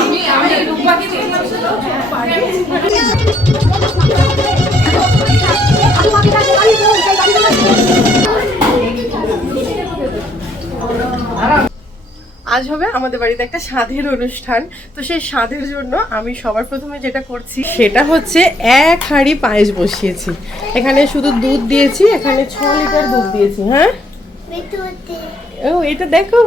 আমি আমি রূপাকে দেখলাম আজ হবে আমাদের বাড়িতে একটা স্বাদের অনুষ্ঠান। তো সেই স্বাদের জন্য আমি সবার প্রথমে যেটা করছি সেটা হচ্ছে এক হাঁড়ি পায়েস বসিয়েছি। এখানে শুধু দুধ দিয়েছি এখানে ছ লিটার দুধ দিয়েছি হ্যাঁ? ও এটা দেখো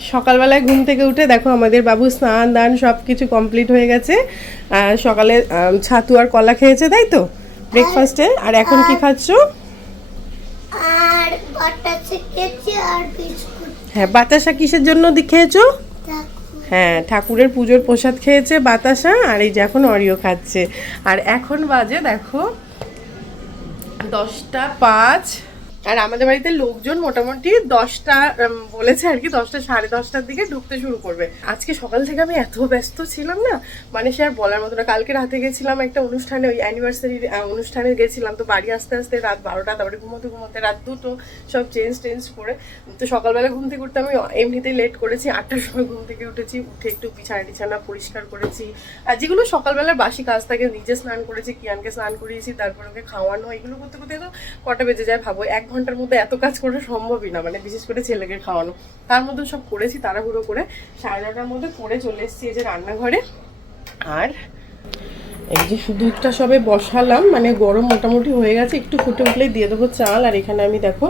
সকালবেলায় ঘুম থেকে উঠে দেখো আমাদের বাবু স্নান দান সব কিছু কমপ্লিট হয়ে গেছে। আর সকালে ছাতু আর কলা খেয়েছে তাই তো? ব্রেকফাস্টে আর এখন কি খাচ্ছ? হ্যাঁ বাতাসা কিসের জন্য দি- খেয়েছো? হ্যাঁ ঠাকুরের পুজোর প্রসাদ খেয়েছে বাতাসা আর এই যে এখন অরিও খাচ্ছে। আর এখন বাজে দেখো দশটা পাঁচ। আর আমাদের বাড়িতে লোকজন মোটামুটি দশটা বলেছে আর কি, দশটা, সাড়ে দশটার দিকে ঢুকতে শুরু করবে। আজকে সকাল থেকে আমি এত ব্যস্ত ছিলাম না মানে সে আর বলার মতো না। কালকে রাতে গেছিলাম একটা অনুষ্ঠানে, ওই অ্যানিভার্সারি অনুষ্ঠানে গেছিলাম তো বাড়ি আসতে আসতে রাত বারোটা, তারপরে ঘুমোতে ঘুমোতে রাত দুটো, সব চেঞ্জ টেঞ্জ করে তো সকালবেলা ঘুম থেকে উঠতে আমি এমনিতেই লেট করেছি। আটটার সময় ঘুম থেকে উঠেছি, উঠে একটু বিছানা টিছানা পরিষ্কার করেছি। আর যেগুলো সকালবেলার বাসি কাজ থাকে, নিজে স্নান করেছি, কিয়ানকে স্নান করিয়েছি, তারপর ওকে খাওয়ানো, এগুলো করতে করতে তো কটা বেজে যায় ভাবো। এক ঘণ্টার মধ্যে এত কাজ করা সম্ভবই না মানে বিশেষ করে ছেলেকে খাওয়ানো। তার মধ্যে সব করেছি, তাড়াহুড়ো করে সাড়ে নটার মধ্যে করে চলে এসেছি এই যে রান্নাঘরে। আর এই যে দুধটা সবে বসালাম মানে গরম মোটামুটি হয়ে গেছে, একটু ফুটে উঠলেই দিয়ে দেবো চাল। আর এখানে আমি দেখো,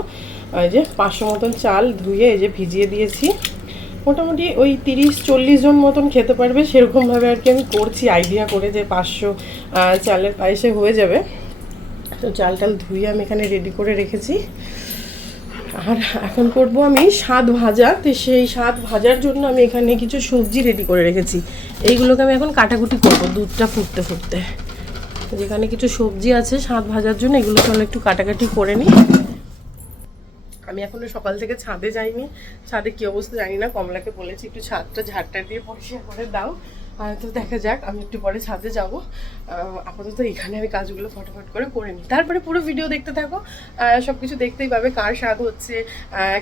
এই যে পাঁচশো মতন চাল ধুয়ে এই যে ভিজিয়ে দিয়েছি। মোটামুটি ওই তিরিশ, চল্লিশ জন মতন খেতে পারবে, সেরকমভাবে আর কি আমি করছি আইডিয়া করে যে পাঁচশো চালের পায়েসে হয়ে যাবে। তো চাল টাল ধুয়ে আমি এখানে রেডি করে রেখেছি। আর এখন করব আমি স্বাদ ভাজা। তো সেই স্বাদ ভাজার জন্য আমি এখানে কিছু সবজি রেডি করে রেখেছি। এইগুলোকে আমি এখন কাটাকুটি করব, দুধটা ফুটতে ফুটতে। যেখানে কিছু সবজি আছে স্বাদ ভাজার জন্য, এগুলো চলো একটু কাটাকাটি করে নিই। আমি এখনও সকাল থেকে ছাদে যাইনি। ছাদে কি অবস্থা জানি না, কমলাকে বলেছি একটু ছাদটা ঝাড়টা দিয়ে পরিষ্কার করে দাও। তো দেখা যাক, আমি একটু পরে ছাদে যাব। আপাতত এখানে আমি কাজগুলো ফটোফট করে করে নিই। তারপরে পুরো ভিডিও দেখতে থাকো। সব কিছু দেখতেই পাবে, কার স্বাদ হচ্ছে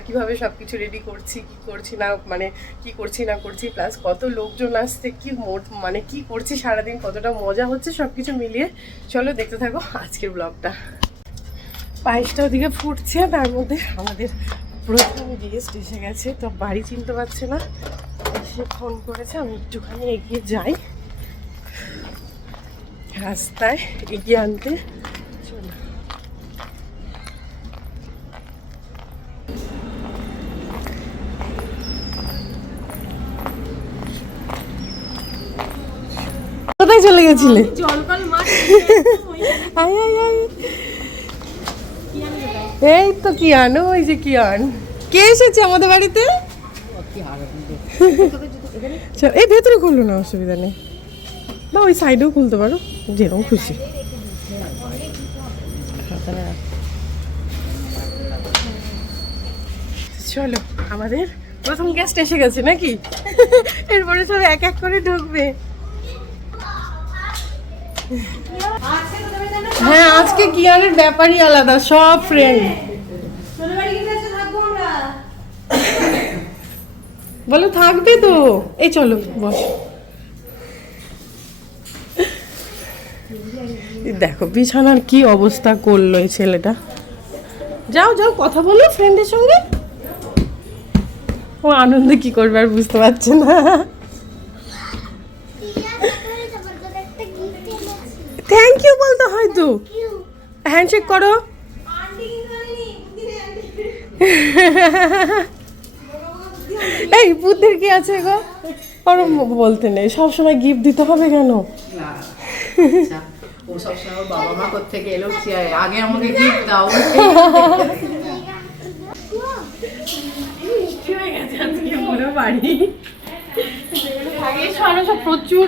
কীভাবে সব কিছু রেডি করছি, কি করছি না মানে কি করছি, না করছি প্লাস কত লোকজন আসছে, কি মোট মানে কি করছি সারাদিন, কতটা মজা হচ্ছে সব কিছু মিলিয়ে চলো দেখতে থাকো আজকের ব্লগটা পায়েসটা ওদিকে ফুটছে, তার মধ্যে আমাদের প্রথম গেস্ট এসে গেছে, তো বাড়ি চিনতে পারছে না। এসে ফোন করেছে আমি একটুখানি এগিয়ে যাই। রাস্তায় এগিয়ে আনতে। চলো। কোথায় চলে গেছিলে? এই তো কিয়ান ওই যে কিয়ান। কে এসেছে আমাদের বাড়িতে? এই ভেতরে খুললো না, অসুবিধা নেই। বা ওই সাইডেও খুলতে পারো, যেরকম খুশি। চলো, আমাদের প্রথম গেস্ট এসে গেছে নাকি? এরপরে সব এক এক করে ঢুকবে। হ্যাঁ আজকে কিয়ানের ব্যাপারই আলাদা, সব ফ্রেন্ড বলো থাকবে তো। এই চলো বস। দেখো বিছানার কি অবস্থা করল এই ছেলেটা। যাও যাও কথা বলো ফ্রেন্ডের সঙ্গে। ও আনন্দে কি করবে আর বুঝতে পারছে না। থ্যাংক ইউ বলতে হয় তো। হ্যান্ডশেক করো। এই বুদ্ধির কি আছে গো? ওরম বলতে নেই। সব সময় গিফট দিতে হবে কেন? আচ্ছা, ও সবসময় বাবা মা কোথেকে এলো? আগে আমাকে গিফট দাও। বাড়ি প্রচুর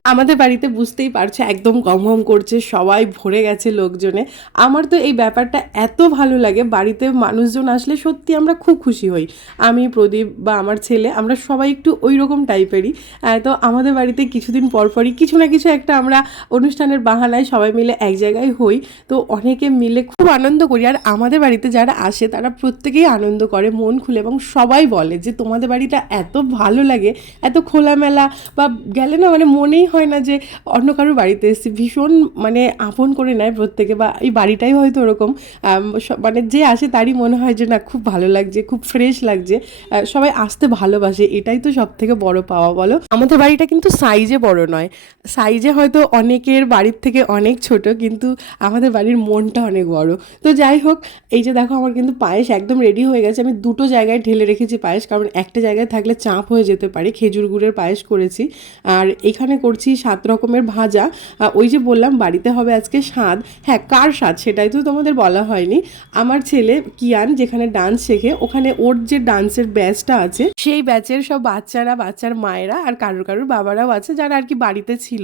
আমাদের বাড়িতে বুঝতেই পারছ, একদম গম করছে, সবাই ভরে গেছে লোকজনে। আমার তো এই ব্যাপারটা এত ভালো লাগে, বাড়িতে মানুষজন আসলে সত্যি আমরা খুব খুশি হই। আমি, প্রদীপ বা আমার ছেলে, আমরা সবাই একটু ওই রকম টাইপেরই তো আমাদের বাড়িতে কিছুদিন পরপরই কিছু না কিছু একটা আমরা অনুষ্ঠানের বাহানায় সবাই মিলে এক জায়গায় হই। তো অনেকে মিলে খুব আনন্দ করি। আর আমাদের বাড়িতে যারা আসে, তারা প্রত্যেকেই আনন্দ করে, মন খুলে এবং সবাই বলে যে তোমাদের বাড়িটা এত ভালো লাগে, এত খোলামেলা বা গেলে না মানে মনেই হয় না যে অন্য কারোর বাড়িতে এসেছি ভীষণ মানে আপন করে নেয় প্রত্যেকে বা এই বাড়িটাই হয়তো ওরকম। মানে যে আসে তারই মনে হয় যে না, খুব ভালো লাগছে, খুব ফ্রেশ লাগছে। সবাই আসতে ভালোবাসে, এটাই তো সব থেকে বড় পাওয়া, বলো? আমাদের বাড়িটা কিন্তু সাইজে বড় নয়। সাইজে হয়তো অনেকের বাড়ির থেকে অনেক ছোট, কিন্তু আমাদের বাড়ির মনটা অনেক বড়। তো যাই হোক, এই যে দেখো আমার কিন্তু পায়েস একদম রেডি হয়ে গেছে। আমি দুটো জায়গায় ঢেলে রেখেছি পায়েস, কারণ একটা জায়গায় থাকলে চাপ হয়ে যেতে পারে। খেজুর গুড়ের পায়েস করেছি। আর এখানে করছি সাত রকমের ভাজা। ওই যে বললাম, বাড়িতে হবে আজকে স্বাদ। হ্যাঁ কার স্বাদ সেটাই তো তোমাদের বলা হয়নি। আমার ছেলে কিয়ান, যেখানে ডান্স শেখে, ওখানে ওর যে ডান্সের ব্যাচটা আছে, সেই ব্যাচের সব বাচ্চারা, বাচ্চার মায়েরা আর কারোর কারোর বাবারাও আছে, যারা আর কি বাড়িতে ছিল।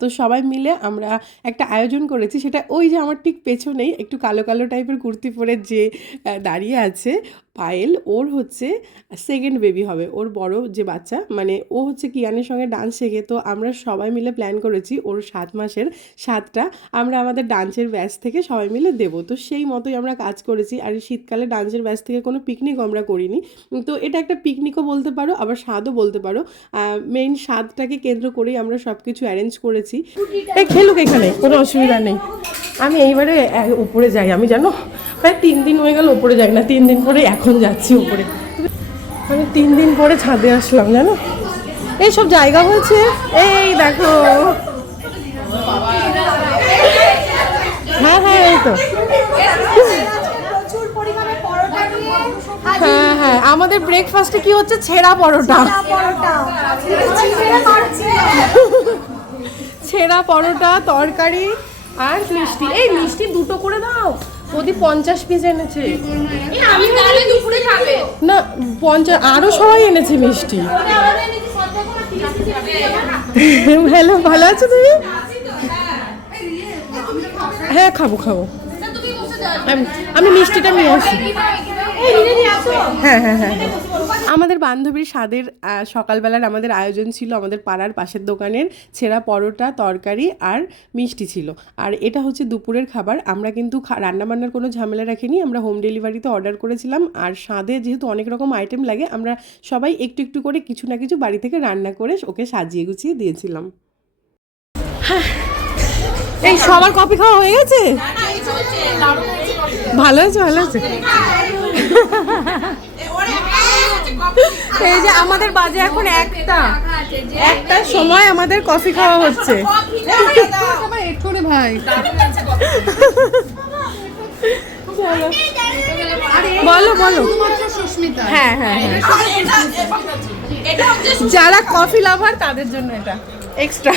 তো সবাই মিলে আমরা একটা আয়োজন করেছি। সেটা ওই যে আমার ঠিক পেছনেই একটু কালো কালো টাইপের কুর্তি পরে যে দাঁড়িয়ে আছে পায়েল, ওর হচ্ছে সেকেন্ড বেবি হবে। ওর বড় যে বাচ্চা মানে ও হচ্ছে কিয়ানের সঙ্গে ডান্স শেখে। তো আমরা সবাই মিলে প্ল্যান করেছি ওর সাত মাসের সাতটা। আমরা আমাদের ডান্সের ব্যাচ থেকে সবাই মিলে দেব। তো সেই মতোই আমরা কাজ করেছি। আর শীতকালে ডান্সের ব্যাচ থেকে কোনো পিকনিক আমরা করিনি। তো এটা একটা পিকনিকও বলতে পারো, আবার স্বাদও বলতে পারো। মেইন স্বাদটাকে কেন্দ্র করেই আমরা সব কিছু অ্যারেঞ্জ করেছি খেলুক এখানে, কোনো অসুবিধা নেই। আমি এইবারে উপরে যাই। আমি জানো প্রায় তিন দিন হয়ে গেল উপরে যাই না। তিন দিন পরে এখন যাচ্ছি উপরে। আমি তিন দিন পরে ছাদে আসলাম জানো? এই সব জায়গা হয়েছে। এই দেখো। হ্যাঁ হ্যাঁ এই তো। হ্যাঁ হ্যাঁ। আমাদের ব্রেকফাস্টে কি হচ্ছে? ছেঁড়া পরোটা। ছেঁড়া পরোটা তরকারি আর মিষ্টি এই মিষ্টি দুটো করে দাও। ওদি পঞ্চাশ পিস এনেছে। আমি তাহলে দুপুরে খাবে। না পঞ্চাশ আরও সবাই এনেছে মিষ্টি। হ্যালো ভালো আছো তুমি? হ্যাঁ খাব খাব। আমি- আমি মিষ্টিটা নিয়ে আসি। হ্যাঁ হ্যাঁ হ্যাঁ হ্যাঁ। আমাদের বান্ধবীর স্বাদের সকালবেলার আমাদের আয়োজন ছিল আমাদের পাড়ার পাশের দোকানের ছেঁড়া পরোটা তরকারি আর মিষ্টি ছিল। আর এটা হচ্ছে দুপুরের খাবার। আমরা কিন্তু রান্নাবান্নার কোনো ঝামেলা রাখিনি। আমরা হোম ডেলিভারিতে অর্ডার করেছিলাম। আর স্বাদে যেহেতু অনেক রকম আইটেম লাগে আমরা সবাই একটু একটু করে কিছু না কিছু বাড়ি থেকে রান্না করে ওকে সাজিয়ে গুছিয়ে দিয়েছিলাম। হ্যাঁ। এই সবার কপি খাওয়া হয়ে গেছে? ভালো আছে ভালো আছে এই যে আমাদের বাজে এখন একটা। একটা সময় আমাদের কফি খাওয়া হচ্ছে। এক্ষুনি ভাই বলো বলো। হ্যাঁ হ্যাঁ হ্যাঁ। যারা কফি লাভার তাদের জন্য এটা। এক্সট্রা।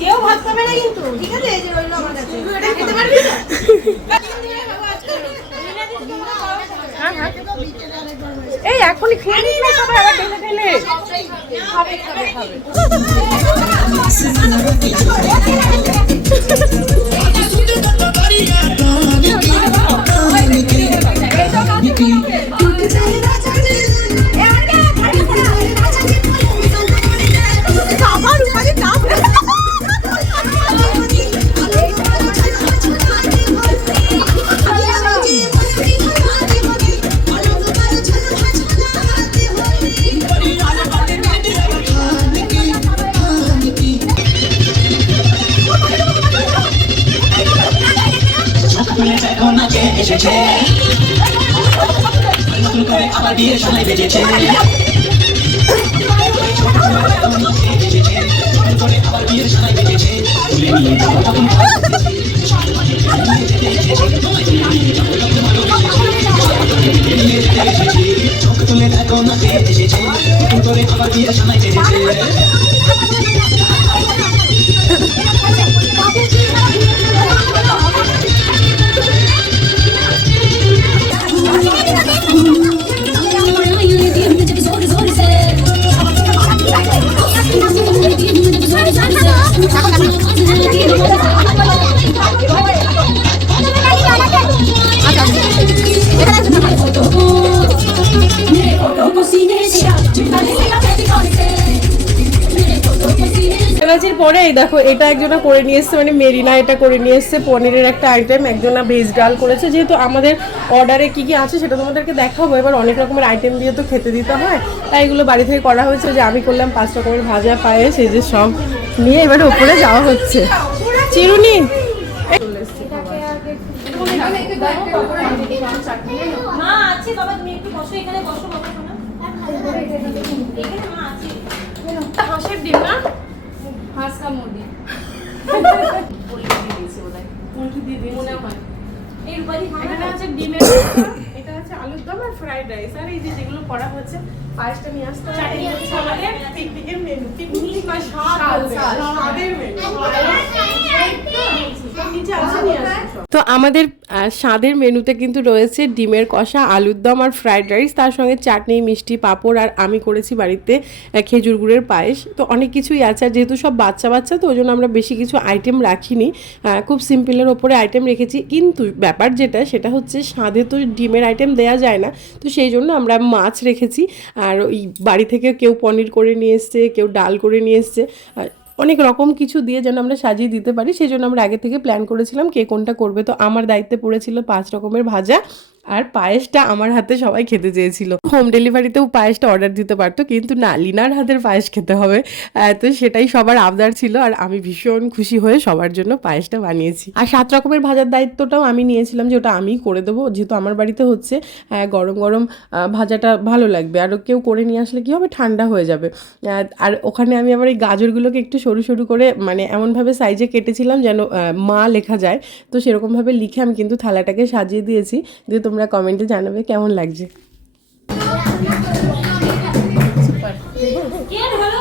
কেউ ভাত খাবে না কিন্তু। ঠিক আছে এই যে রইল আমার কাছে। খেতে পারবি? না এই এখনই খেয়ে নিস না সবাই আবার ঢেলে ঢেলে। খাবে খাবে খাবে। এই দেখো, এটা একজনা করে নিয়ে এসছে মানে মেরিনা এটা করে নিয়ে এসছে, পনিরের একটা আইটেম একজনা ভেজ ডাল করেছে। যেহেতু আমাদের অর্ডারে কি কি আছে সেটা তোমাদেরকে দেখাবো। এবার অনেক রকমের আইটেম দিয়ে তো খেতে দিতে হয়, তাই এগুলো বাড়ি থেকে করা হয়েছে যে আমি করলাম পাঁচ রকমের ভাজা, পায়েস, এই যে সব নিয়ে এবারে উপরে যাওয়া হচ্ছে। চিরুনি! মা আছে, বাবা, তুমি একটু বসো, এখানে বসো, বাবা, শোনো। কা মুরগি। মনে হয়। এখানে আছে ডিমের এটা আছে আলুর দম আর ফ্রাইড রাইস। আর এই যে যেগুলো করা হচ্ছে পায়েসটা নিয়ে আসতে আমাদের পিকনিকের মেনু পিকনিক বা স্বাদ স্বাদের মেনু। তো আমাদের স্বাদের মেনুতে কিন্তু রয়েছে ডিমের কষা আলুর দম আর ফ্রাইড রাইস তার সঙ্গে চাটনি মিষ্টি পাঁপড় আর আমি করেছি বাড়িতে খেজুর গুড়ের পায়েস। তো অনেক কিছুই আছে আর যেহেতু সব বাচ্চা বাচ্চা তো ওই জন্য আমরা বেশি কিছু আইটেম রাখিনি। খুব সিম্পলের ওপরে আইটেম রেখেছি। কিন্তু ব্যাপার যেটা সেটা হচ্ছে স্বাদে তো ডিমের আইটেম দেওয়া যায় না। তো সেই জন্য আমরা মাছ রেখেছি। আর ওই বাড়ি থেকে কেউ পনির করে নিয়ে এসছে, কেউ ডাল করে নিয়ে এসছে। অনেক রকম কিছু দিয়ে যেন আমরা সাজিয়ে দিতে পারি, সেই জন্য আমরা আগে থেকে প্ল্যান করেছিলাম কে কোনটা করবে। তো আমার দায়িত্বে পড়েছিল পাঁচ রকমের ভাজা আর পায়েসটা আমার হাতে সবাই খেতে চেয়েছিল। হোম ডেলিভারিতেও পায়েসটা অর্ডার দিতে পারতো, কিন্তু না লিনার হাতের পায়েস খেতে হবে। তো সেটাই সবার আবদার ছিল আর আমি ভীষণ খুশি হয়ে সবার জন্য পায়েসটা বানিয়েছি। আর সাত রকমের ভাজার দায়িত্বটাও আমি নিয়েছিলাম যে ওটা আমিই করে দেবো। যেহেতু আমার বাড়িতে হচ্ছে গরম গরম ভাজাটা ভালো লাগবে। আর কেউ করে নিয়ে আসলে কী হবে? ঠান্ডা হয়ে যাবে। আর ওখানে আমি আবার এই গাজরগুলোকে একটু সরু সরু করে মানে এমনভাবে সাইজে কেটেছিলাম যেন মা লেখা যায়। তো সেরকমভাবে লিখে আমি কিন্তু থালাটাকে সাজিয়ে দিয়েছি। দিয়ে তোমরা কমেন্টে জানাবে কেমন লাগছে। কে ভালো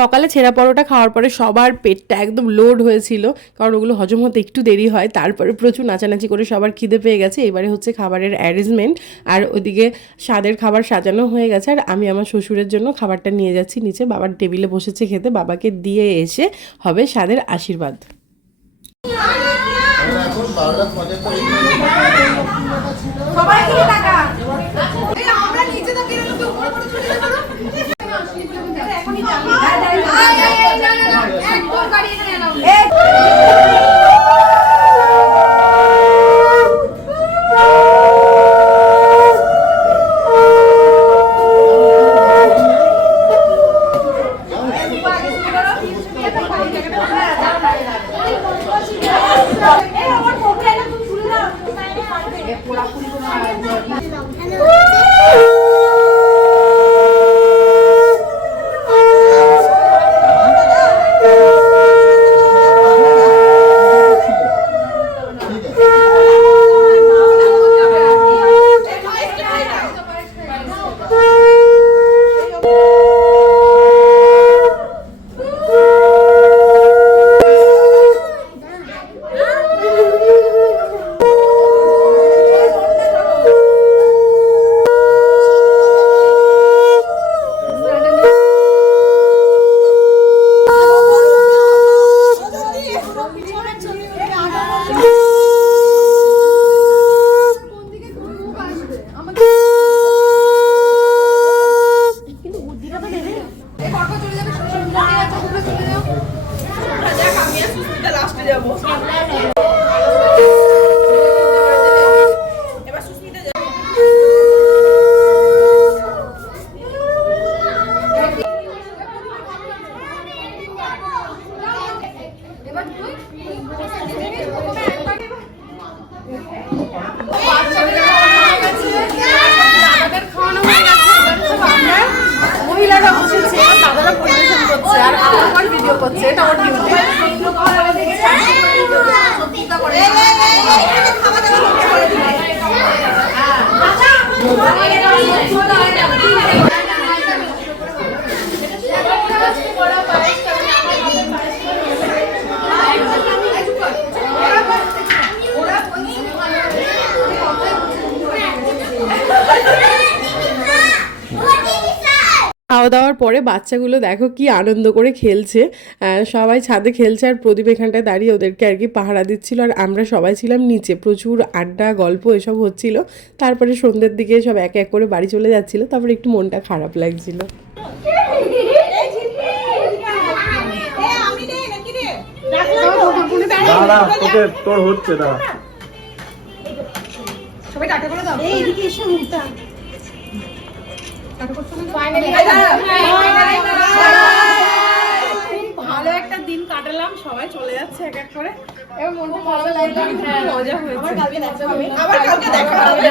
সকালে ছেঁড়া পরোটা খাওয়ার পরে সবার পেটটা একদম লোড হয়েছিল, কারণ ওগুলো হজম হতে একটু দেরি হয়, তারপরে প্রচুর নাচানাচি করে সবার খিদে পেয়ে গেছে। এবারে হচ্ছে খাবারের অ্যারেঞ্জমেন্ট আর ওদিকে স্বাদের খাবার সাজানো হয়ে গেছে, আর আমি আমার শ্বশুরের জন্য খাবারটা নিয়ে যাচ্ছি নিচে, বাবার টেবিলে বসেছে খেতে, বাবাকে দিয়ে এসে হবে স্বাদের আশীর্বাদ। এখন বারোটা পঁচাত্তর খাওয়া দাওয়ার পরে বাচ্চাগুলো দেখো কি আনন্দ করে খেলছে। সবাই ছাদে খেলছে আর প্রদীপ এখানটায় দাঁড়িয়ে ওদেরকে আর কি পাহারা দিচ্ছিল। আর আমরা সবাই ছিলাম নিচে প্রচুর আড্ডা গল্প এসব হচ্ছিল। তারপরে সন্ধ্যের দিকে সব এক এক করে বাড়ি চলে যাচ্ছিল। তারপরে একটু মনটা খারাপ লাগছিল। তোর হচ্ছে দাঁড়া। সবাই টাটা করে দাও। এই এদিকে এসে মুখটা। ভালো একটা দিন কাটালাম সবাই চলে যাচ্ছে এক এক করে। মজা হয়েছে। আবার কালকে দেখা হবে।